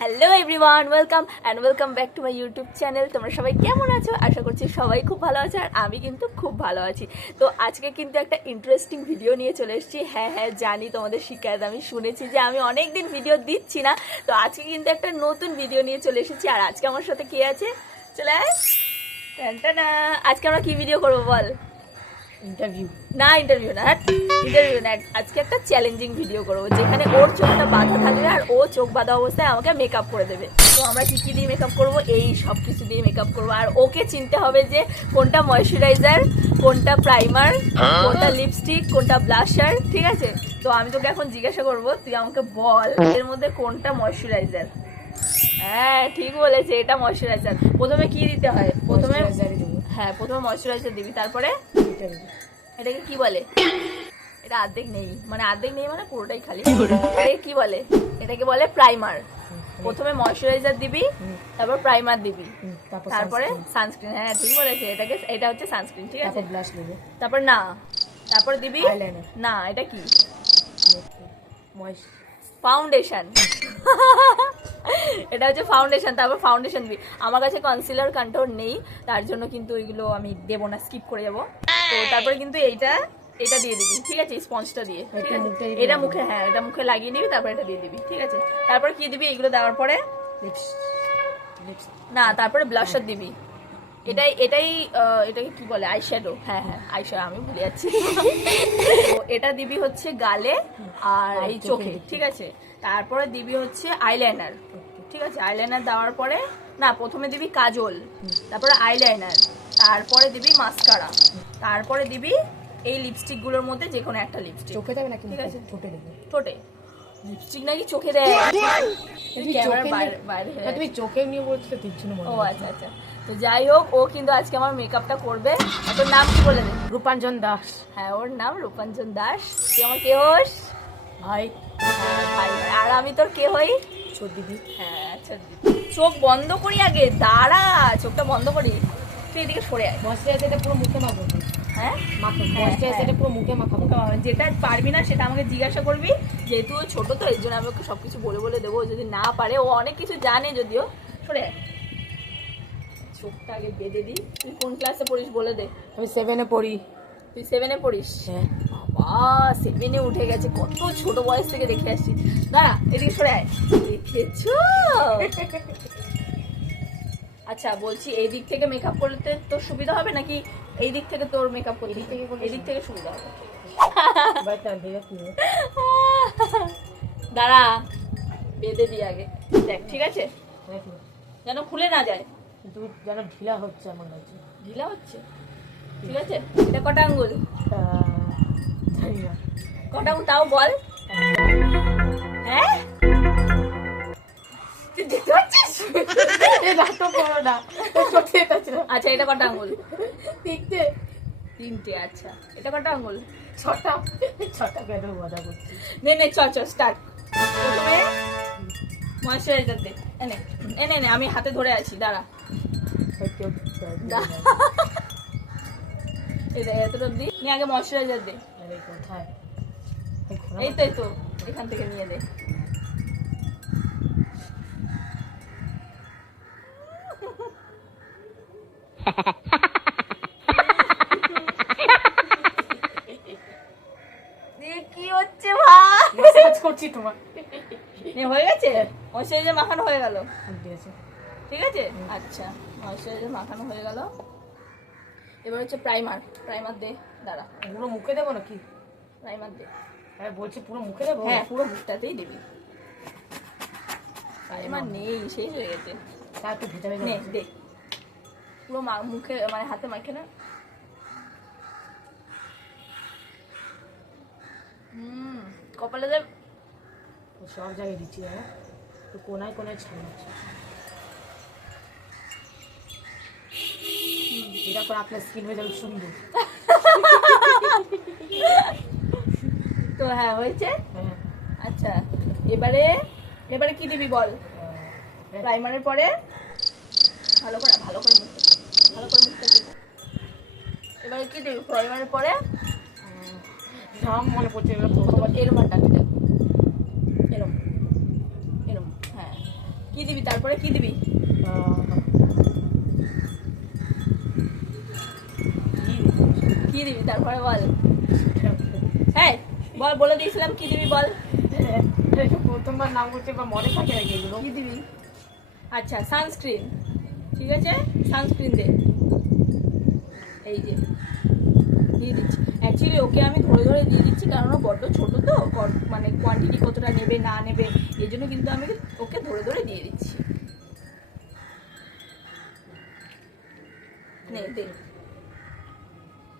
Hello everyone welcome and welcome back to my YouTube channel তোমরা সবাই কেমন আছো? আশা করছি সবাই খুব ভালো আছে আর আমি কিন্তু খুব ভালো আছি। তো আজকে কিন্তু একটা ইন্টারেস্টিং ভিডিও নিয়ে চলে এসেছি। হ্যাঁ হ্যাঁ জানি তোমাদের শিকায়ত, আমি শুনেছি যে আমি অনেক দিন ভিডিও দিচ্ছি না। তো আজকে কিন্তু একটা নতুন ভিডিও নিয়ে চলে এসেছি। আর আজকে আমার সাথে কে আছে? চলে। আজকে আমরা কি ভিডিও করব বল? ইন্টারভিউ না ইন্টারভিউ না ইন্টারভিউ না আজকে একটা চ্যালেঞ্জিং ভিডিও করব যেখানে ওর চোখটা বাঁধা থাকবে আর ও চোখ বাঁধা অবস্থায় আমাকে মেকআপ করে দেবে। তো আমরা কি কি দিয়ে মেকআপ করব? এই সব কিছু দিয়ে মেকআপ করব। আর ওকে চিনতে হবে যে কোনটা ময়শ্চারাইজার কোনটা প্রাইমার কোনটা লিপস্টিক কোনটা ব্লাশার ঠিক আছে? তো আমি তোকে এখন জিজ্ঞাসা করব তুই আমাকে বল এর মধ্যে কোনটা ময়শ্চারাইজার হ্যাঁ ঠিক বলেছে এটা ময়শ্চারাইজার প্রথমে কি দিতে হয়? প্রথমে হ্যাঁ প্রথমে ময়শ্চারাইজার দিবি তারপরে? এটাকে কি বলে? এটা অর্ধেক নেই। মানে অর্ধেক নেই মানে পুরোটাই খালি। এটাকে কি বলে? এটাকে বলে প্রাইমার প্রথমে ময়শ্চারাইজার দিবি তারপর প্রাইমার দিবি। তারপর সানস্ক্রিন হ্যাঁ ঠিক বলেছে। এটাকে এটা হচ্ছে সানস্ক্রিন ঠিক আছে? ব্লাশ নেবে তারপর না। তারপর দিবি না এটা কি? ফাউন্ডেশন এটা হচ্ছে ফাউন্ডেশন তারপর ফাউন্ডেশন দিবি। আমার কাছে কনসিলার কন্ট্রোল নেই তার জন্য কিন্তু ওইগুলো আমি দেবো না স্কিপ করে যাব তো তারপরে কিন্তু এইটা এটা দিয়ে দিবি ঠিক আছে? স্পঞ্জটা দিয়ে এটা মুখে হ্যাঁ এটা মুখে লাগিয়ে নিবি তারপর এটা দিয়ে দিবি ঠিক আছে? তারপর কি দিবি? এগুলো দেওয়ার পরে? না তারপরে ব্লাশার দিবি। এটাই এটাই এটাকে কি বলে? আইশ্যাডো হ্যাঁ হ্যাঁ আইশ্যাডো আমি ভুলে যাচ্ছি। তো এটা দিবি হচ্ছে গালে আর আর এই চোখে ঠিক আছে? তারপরে দিবি হচ্ছে আইলাইনার ঠিক আছে? আইলাইনার দেওয়ার পরে না প্রথমে দিবি কাজল তারপরে আইলাইনার তারপরে দিবি মাস্কারা তারপরে দিবি এই লিপস্টিকগুলোর মধ্যে যে কোনো একটা লিপস্টিক চোখে দেবে নাকি ঠিক আছে। ঠোঁটে দেবে ঠোঁটে। লিপস্টিক নাকি চোখে দেয়? তুমি চোখে বাইরে নিয়ে- বাইরে হয়ে না, তুমি চোখে নিয়ে বলছো তো তিনজন মনে ও আচ্ছা আচ্ছা। তো যাই হোক ও কিন্তু আজকে আমার মেকআপটা করবে। তোর নাম কি বলে দে? রূপাঞ্জন দাস। হ্যাঁ ওর নাম রূপাঞ্জন দাস। তুই আমার কে হোস? ভাই। ভাই। আর আমি তোর কে হই? দিদি হ্যাঁ আচ্ছা চোখ বন্ধ করি আগে দাঁড়া চোখটা বন্ধ করি। তুই এদিকে সরে আয়। ময়শ্চারাইজারটা পুরো মুখে মাখাবো। মাখো হ্যাঁ, ময়শ্চারাইজারটা পুরো মুখে মাখাবো যেটা পারবি না সেটা আমাকে জিজ্ঞাসা করবি। যেহেতু ও ছোট তো এই জন্য আমি ওকে সবকিছু বলে বলে দেবো। যদি না পারে ও অনেক কিছু জানে যদিও। সরে। চোখটা আগে বেঁধে দিই। তুই কোন ক্লাসে পড়িস বলে দে। আমি সেভেনে পড়ি। তুই সেভেনে পড়িস? হ্যাঁ। বাবা সেভেনে উঠে গেছে। কত ছোট বয়স থেকে দেখে আসছি। দাঁড়া এদিকে সরে আয়। দেখেছ? আচ্ছা বলছি এই দিক থেকে মেকআপ করতে তোর সুবিধা হবে নাকি এই দিক থেকে তোর মেকআপ করতে থেকে এই দিক থেকে সুবিধা হবে দাঁড়া বেঁধে দিই আগে। দেখ ঠিক আছে? হ্যাঁ? যেন খুলে না যায়। কিন্তু যেন ঢিলা হচ্ছে আমার কাছে। ঢিলা হচ্ছে? ঠিক আছে? এটা কটা আঙ্গুল? কটা তাও বল। হ্যাঁ? না এটা ছিল আচ্ছা এটা কটা দেখতে তিনটে। আচ্ছা। এটা কটা আঙ্গুল? ছটা। ছটা কেন মজা করছি? নে নে চ চ স্টার্ট প্রথমে ময়শ্চারাইজার দে। এনে এনে এনে আমি হাতে ধরে আছি দাঁড়া। দা- এই দে এতটা দি নিয়ে আগে ময়শ্চারাইজার দে। কোথায়? এই তো এই তো। এখান থেকে নিয়ে দে এ কি হচ্ছে ভাই massage করছি তোমার। হয়ে গেছে? ময়শ্চারাইজার মাখানো হয়ে গেল। ঠিক আছে ঠিক আছে? আচ্ছা ময়শ্চারাইজার মাখানো হয়ে গেল। এবার হচ্ছে প্রাইমার প্রাইমার দে দাঁড়া। পুরো মুখে দেবো নাকি? প্রাইমার দে। হ্যাঁ বলছি পুরো মুখে দেবো? হ্যাঁ পুরো মুখটাতেই দিবি। প্রাইমার নেই শেষ হয়ে গেছে। তা একটু ভেজা ভেজা নে। দে। পুরো মুখে মানে হাতে মাখে না? হুম কপালে দে সব জায়গায় দিচ্ছি দাদা। তো কোনায় কোনায় ছাড়াচ্ছি এটা করে আপনার স্কিন হয়ে যাবে সুন্দর। তো হ্যাঁ হয়েছে? হ্যাঁ। আচ্ছা এবারে এবারে কি দিবি বল? প্রাইমারের পরে? ভালো করে ভালো করে মুখটা ভালো করে মুখটা দিবি এবারে কি দিবি? প্রাইমারের পরে? নাম মনে পড়ছে এবার প্রথমবার এরম আর ডাকতে এরম কি দিবি? তারপরে কি দিবি? কি দিবি? তারপরে বল। হ্যাঁ বল বলে দিয়েছিলাম কি দিবি বল। প্রথমবার নাম করছে বা মনে থাকে নাকি এগুলো? কি দিবি? আচ্ছা সানস্ক্রিন ঠিক আছে? সানস্ক্রিন দে। এই যে দিয়ে দিচ্ছি। অ্যাকচুয়ালি ওকে আমি ধরে ধরে দিয়ে দিচ্ছি কারণ ও বড্ড ছোটো তো মানে কোয়ান্টিটি কতটা নেবে না নেবে এই জন্য কিন্তু আমি ওকে ধরে ধরে দিয়ে দিচ্ছি।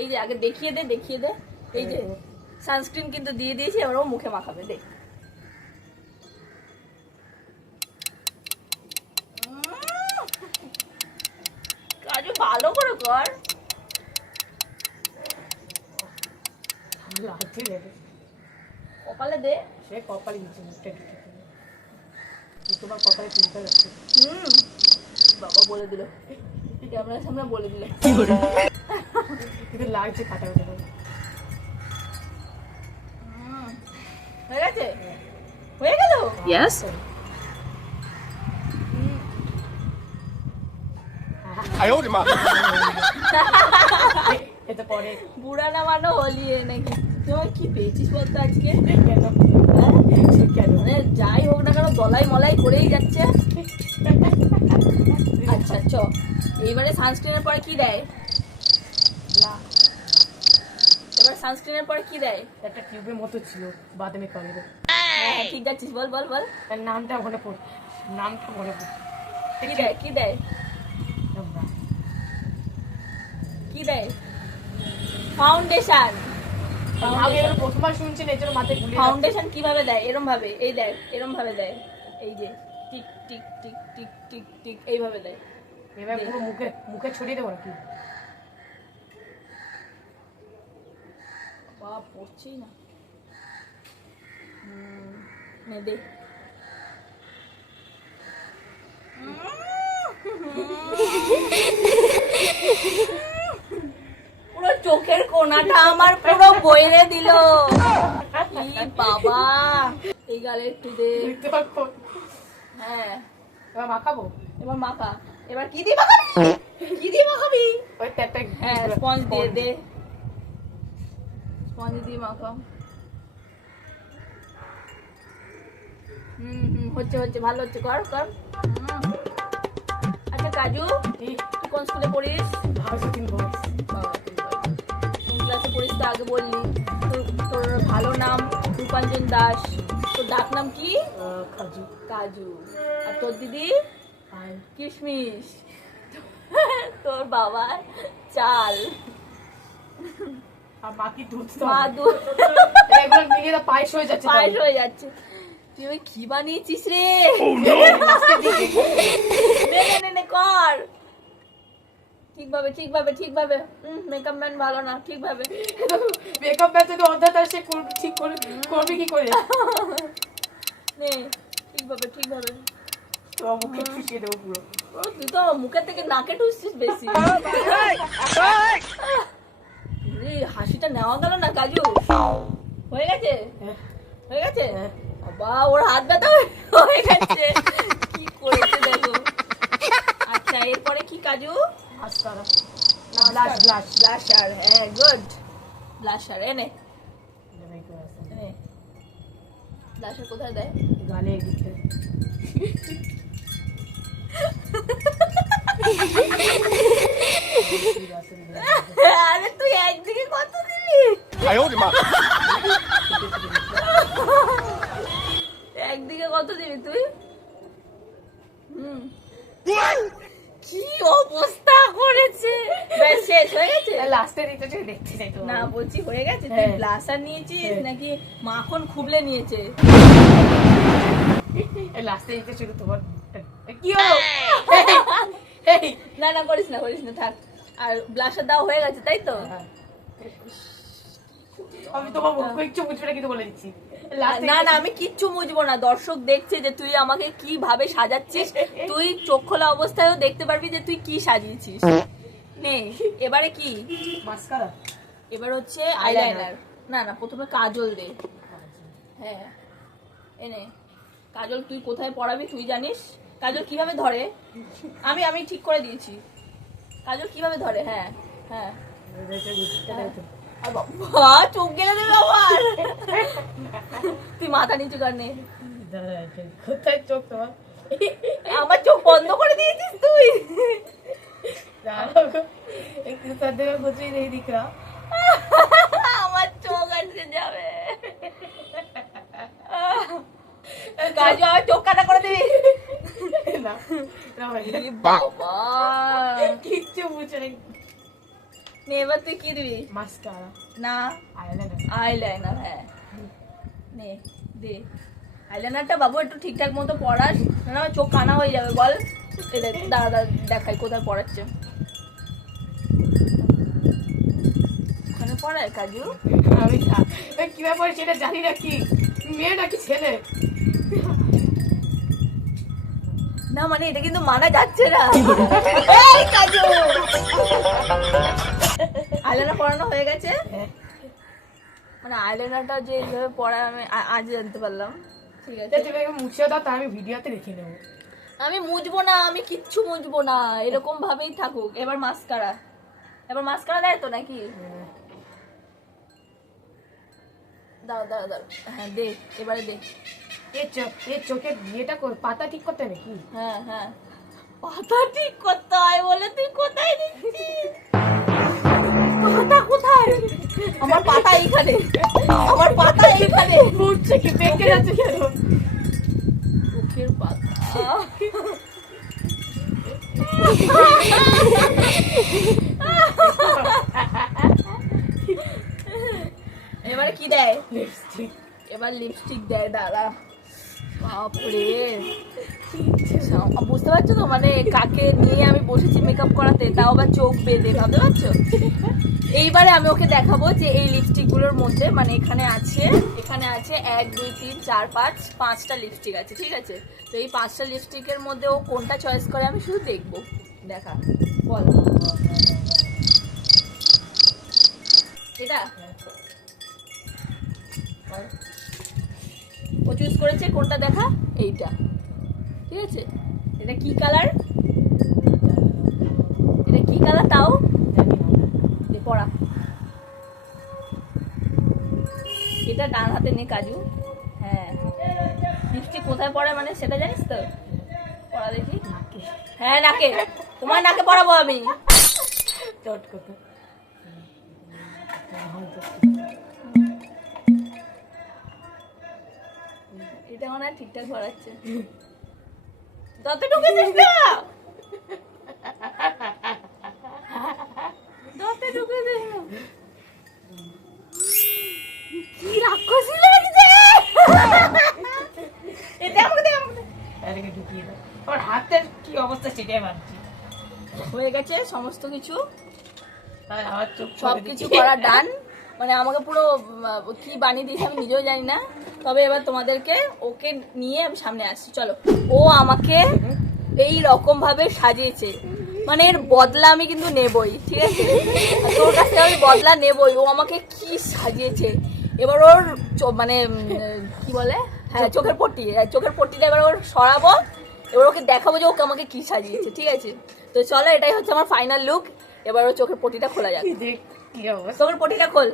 এই যে আগে দেখিয়ে দে দেখিয়ে দে। এই যে সানস্ক্রিন কিন্তু দিয়ে দিয়েছি এবার ও মুখে মাখাবে দে কাজু ভালো করে কর লাগছে রে। কপালে দে। সে কপালে দিচ্ছে মুখটা ঢুকে তোমার কপালে চিন্তা যাচ্ছে হুম। বাবা বলে দিল। ক্যামেরার সামনে বলে দিলে। কিন্তু লাগছে কাটা কাটা হয়ে গেছে? হয়ে গেল. এতে পরে। বুড়া নামানো হলি এ নাকি? কি পেয়েছিস বলতো আজকে? মানে যাই হোক না কেন মলাই করেই যাচ্ছে। আচ্ছা চ। এইবারে সানস্ক্রিনের পরে কি দেয়? এবার সানস্ক্রিনের পরে কি দেয়? একটা মতো ছিল বাদামি কালারের হ্যাঁ ঠিক যাচ্ছিস বল বল বল। তার নামটা মনে পড় নামটা মনে পড় কি দেয় কি দেয়? কি দেয়? ফাউন্ডেশন এবার প্রথমবার শুনছি না এই জন্য মাথায় গুলিয়ে ফাউন্ডেশন কীভাবে দেয়? এরম ভাবে এই দেখ এরম ভাবে দেয়। এই যে tick tick tick tick tick tick এইভাবে দেয়। এবার পুরো মুখে মুখে ছড়িয়ে দেবো নাকি? বাবা পড়ছেই না। নে দে। পুরো চোখের কোনাটা আমার পুরো বইরে দিল। বাবা এই গালে একটু দে। হ্যাঁ। এবার মাখাবো এবার মাখা এবার কি দিয়ে মাখাবি? কি দিয়ে মাখাবি? ওই ট্যাপটা হ্যাঁ স্পঞ্জ দিয়ে দে। স্পঞ্জ দিয়ে মাখা হুম হুম হচ্ছে হচ্ছে ভালো হচ্ছে। কর কর। আচ্ছা কাজু তুই কোন স্কুলে পড়িস? ভাবছি তিন বয়স আগে বললি তোর ভালো নাম রূপাঞ্জন দাস। তোর ডাক নাম কি? খাজু কাজু। আর তোর দিদি? কিশমিশ। তোর বাবার চাল। আর মা কি দুধ মা দুধ। এগুলো মিলিয়ে তো পায়েস হয়ে যাচ্ছে পায়েস হয়ে যাচ্ছে। তুই ওই কি বানিয়েছিস রে। নে নে নে নে কর। ঠিকভাবে ঠিকভাবে ঠিকভাবে। মেকআপ ম্যান ভালো না ঠিকভাবে। মেকআপ ম্যান যদি ঠিক করে করবে কি করে? নে ঠিকভাবে ঠিকভাবে। তো মুখে ঠুসিয়ে দেবো পুরো। ও, তুই তো মুখের থেকে নাকে ঠুসছিস বেশি। হাসিটা নেওয়া গেল না কাজু? হয়ে গেছে? হ্যাঁ, হয়ে গেছে? হ্যাঁ। বাবা ওর হাত ব্যথা হয়ে গেছে কি করেছে দেখো আচ্ছা এরপরে কি কাজু মাস্কারা না ব্লাশ ব্লাশ ব্লাশার হ্যাঁ গুড ব্লাশার এনে এনে ব্লাশার কোথায় দেয়? গালে আরে তুই একদিকে কত দিবি. একদিকে কত দিবি তুই? হুম। কি অবস্থা করেছে? ব্যাস শেষ হয়ে গেছে? লাস্টে দিতে চাই দেখতে চাই তো। না বলছি হয়ে গেছে? তুই হ্যাঁ। ব্লাসার নিয়েছিস হ্যাঁ। নাকি মাখন খুবলে নিয়েছে? লাস্টে দিতে শুধু তোমার কি। না না করিস না করিস না থাক। আর ব্লাসার দাও হয়ে গেছে তাই তো? আমি তোমার মুখ বুঝবে না কিন্তু বলে দিচ্ছি। না না আমি কিচ্ছু বুঝব না। দর্শক দেখছে যে তুই আমাকে কীভাবে সাজাচ্ছিস। তুই চোখ খোলা অবস্থায়ও দেখতে পারবি যে তুই কি সাজিয়েছিস। নে এবারে কি? মাস্কারা এবার হচ্ছে আইলাইনার না না প্রথমে কাজল দে। হ্যাঁ এনে কাজল তুই কোথায় পড়াবি তুই জানিস? কাজল কীভাবে ধরে? আমি আমি ঠিক করে দিয়েছি। কাজল কীভাবে ধরে? হ্যাঁ হ্যাঁ। আর তুই মাথা নিচু কর আমার চোখ বন্ধ করে দিয়েছিস তুই। একটু সাথে আমার চোখ আটকে যাবে। কাজু আমার চোখ। কাটা করে দিবি। বাবা। কিচ্ছু বুঝে নেই। নে এবার তুই কি দিবি মাস্কারা না আইলাইনার আইলাইনার হ্যাঁ নে দে আইলাইনারটা বাবু একটু ঠিকঠাক মতো পড়াস না চোখ কানা হয়ে যাবে বল। দাঁড়া দেখাই কোথায় পড়াচ্ছে ওখানে পড়ায় কাজু? আমি কি ব্যাপার সেটা জানি না কি? মেয়ে নাকি ছেলে? না মানে এটা কিন্তু মানা যাচ্ছে না। কাজু! আইলাইনার পড়ানো হয়ে গেছে। হ্যাঁ। মানে আইলাইনারটা যে এইভাবে পড়ায় আমি আজ জানতে পারলাম। ঠিক আছে। তুমি মুছে দাও তা আমি ভিডিওতে দেখে নেব। আমি মুজবো না আমি কিচ্ছু মুজবো না এরকম ভাবেই থাকুক। এবার মাস্কারা। এবার মাস্কারা দেয় তো নাকি? দাও দাও দাও। হ্যাঁ দে এবারে দে। এ চোখ এ চোখের ইয়েটা কর পাতা ঠিক করতে হবে কি হ্যাঁ হ্যাঁ। পাতা ঠিক করতে হয় বলে তুই কোথায় দিচ্ছিস পাতা কোথায়? আমার পাতা এইখানে। আমার পাতা এইখানে। মুছছে কি? পেকে যাচ্ছে কেন চোখের পাতা। এবারে কি দেয়? লিপস্টিক। এবার লিপস্টিক দেয় দাদা বাপরে। বুঝতে পারছ তো? মানে কাকে নিয়ে আমি বসেছি মেকআপ করাতে, তাও আবার চোখ বেঁধে, ভাবতে পারছ? এইবারে আমি ওকে দেখাবো যে এই লিপস্টিকগুলোর মধ্যে মানে এখানে আছে এখানে আছে এক, দুই, তিন, চার, পাঁচ, পাঁচটা লিপস্টিক আছে, ঠিক আছে? তো এই পাঁচটা লিপস্টিকের মধ্যে ও কোনটা চয়েস করে আমি শুধু দেখব। দেখা, বল। এটা? ও চুজ করেছে, কোনটা দেখা? এইটা। ঠিক আছে? এটা কি কালার এটা কি কালার তাও? পড়া। এটা ডান হাতে নে কাজু। হ্যাঁ। লিপস্টিক কোথায় পড়ে মানে সেটা জানিস তো? পড়া দেখি। হ্যাঁ নাকে। তোমার নাকে পড়াবো আমি। চট করতে এটা মনে হয় ঠিকঠাক পড়াচ্ছে। ঢুকেছিস না ঢুকেছিস না কি রাক্ষসী লাগছে? এটা আমাকে দে, আমাকে। ঢুকিয়ে দাও। আমার হাতের কি অবস্থা সেটাই ভাবছি। হয়ে গেছে সমস্ত কিছু। সব কিছু করা ডান মানে আমাকে পুরো কি বানিয়ে দিয়েছে আমি নিজেও জানি না। তবে এবার তোমাদেরকে ওকে নিয়ে আমি সামনে আসছি। চলো। ও আমাকে এই রকম ভাবে সাজিয়েছে। মানে এর বদলা আমি কিন্তু নেবই ঠিক আছে? তোর কাছে আমি বদলা নেবই। ও আমাকে কি সাজিয়েছে? এবার ওর মানে কি বলে? হ্যাঁ চোখের পট্টি। হ্যাঁ, চোখের পট্টিটা এবার ওর সরাবো। এবার ওকে দেখাবো যে ওকে আমাকে কি সাজিয়েছে ঠিক আছে? তো চলো এটাই হচ্ছে আমার ফাইনাল লুক এবার ওর চোখের পট্টিটা খোলা যাক। তোর পটিটা খোল।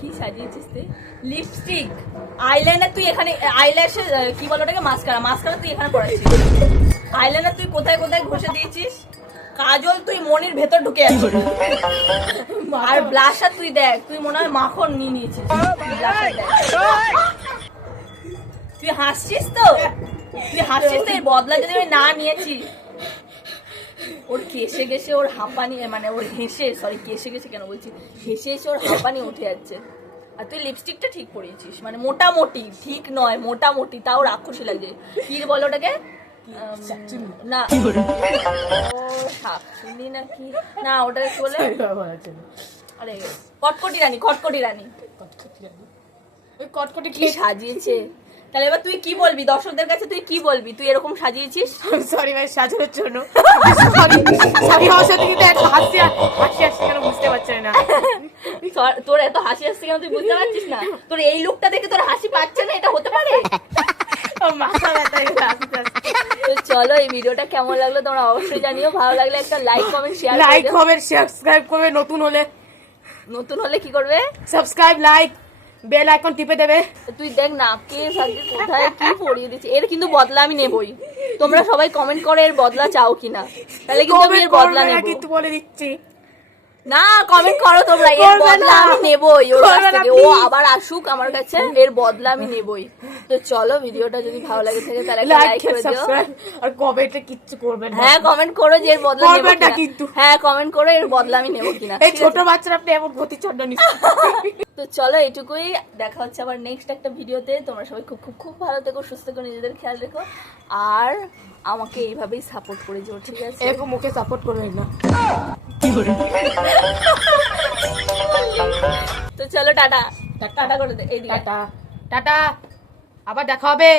কি সাজিয়েছিস লিপস্টিক আইলাইনার তুই এখানে আইল্যাশে কি বলো ওটাকে? মাস্কারা মাস্কারা তুই এখানে পড়াচ্ছিস আইলাইনার তুই কোথায় কোথায় ঘষে দিয়েছিস? কাজল তুই মনির ভেতর ঢুকে আছিস। আর ব্লাশার তুই দেখ তুই মনে হয় মাখন নিয়ে নিয়েছিস। তুই হাসছিস তো? তুই হাসছিস তো এই বদলা যদি আমি না নিয়েছি। ওর কেসে গেছে ওর হাঁপানি মানে ওর হেসে সরি কেসে গেছে কেন বলছি? হেসে এসে ওর হাঁপানি উঠে যাচ্ছে। আর তুই লিপস্টিকটা ঠিক পরিয়েছিস মানে মোটামুটি ঠিক নয় মোটামুটি তাও রাক্ষসী লাগছে। কি বলো ওটাকে। না নাকি না ওটা বলে আরে কটকটি রানী কটকটি রানী কটকটি রানী। ওই কটকটি কি সাজিয়েছে তাহলে এবার তুই কি বলবি? দর্শকদের কাছে তুই কি বলবি? তুই এরকম সাজিয়েছিস? সরি ভাই সাজানোর জন্য। সরি সরি আমার সাথে কিন্তু এত হাসি হাসি হাসি কেন বুঝতে না। তোর- তোর এত হাসি আসছে কেন তুই বুঝতে পারছিস না? তোর এই লুকটা দেখে তোর হাসি পাচ্ছে না? এটা হতে পারে? মাথা ব্যথা আস্তে আস্তে চলো এই ভিডিওটা কেমন লাগল তোমরা অবশ্যই জানিও। ভালো লাগলে একটা like comment share like comment subscribe করবে নতুন হলে। নতুন হলে কি করবে? সাবস্ক্রাইব লাইক বেল আইকন টিপে দেবে। তুই দেখ না কে সাথে কোথায় কি পড়িয়ে দিচ্ছে। এর কিন্তু বদলা আমি নেবই। তোমরা সবাই কমেন্ট করে এর বদলা চাও কিনা। তাহলে কিন্তু আমি এর বদলা নেব। কিন্তু বলে দিচ্ছি। না কমেন্ট করো তোমরা এর বদলা আমি নেবই ওর কাছ থেকে। ও আবার আসুক আমার কাছে এর বদলা আমি নেবই। তো চলো ভিডিওটা যদি ভালো লাগে থাকে তাহলে একটা লাইক করে দিও। আর কমেন্টে কিচ্ছু করবেন না। হ্যাঁ কমেন্ট করো যে এর বদলা নেব না কিনা। কিন্তু। হ্যাঁ কমেন্ট করো এর বদলা আমি নেব কিনা। এই ছোট বাচ্চারা আপনি এমন গতি চন্ড তো চলো এটুকুই দেখা হচ্ছে আবার নেক্সট একটা ভিডিওতে। তোমরা সবাই খুব খুব খুব ভালো থেকো সুস্থ থেকো নিজেদের খেয়াল রেখো। আর আমাকে এইভাবেই সাপোর্ট করে যেও ঠিক আছে? এরকম মুখে সাপোর্ট করবেন না। তো চলো টাটা। টাটা। করে দে টাটা। টাটা। আবার দেখা হবে।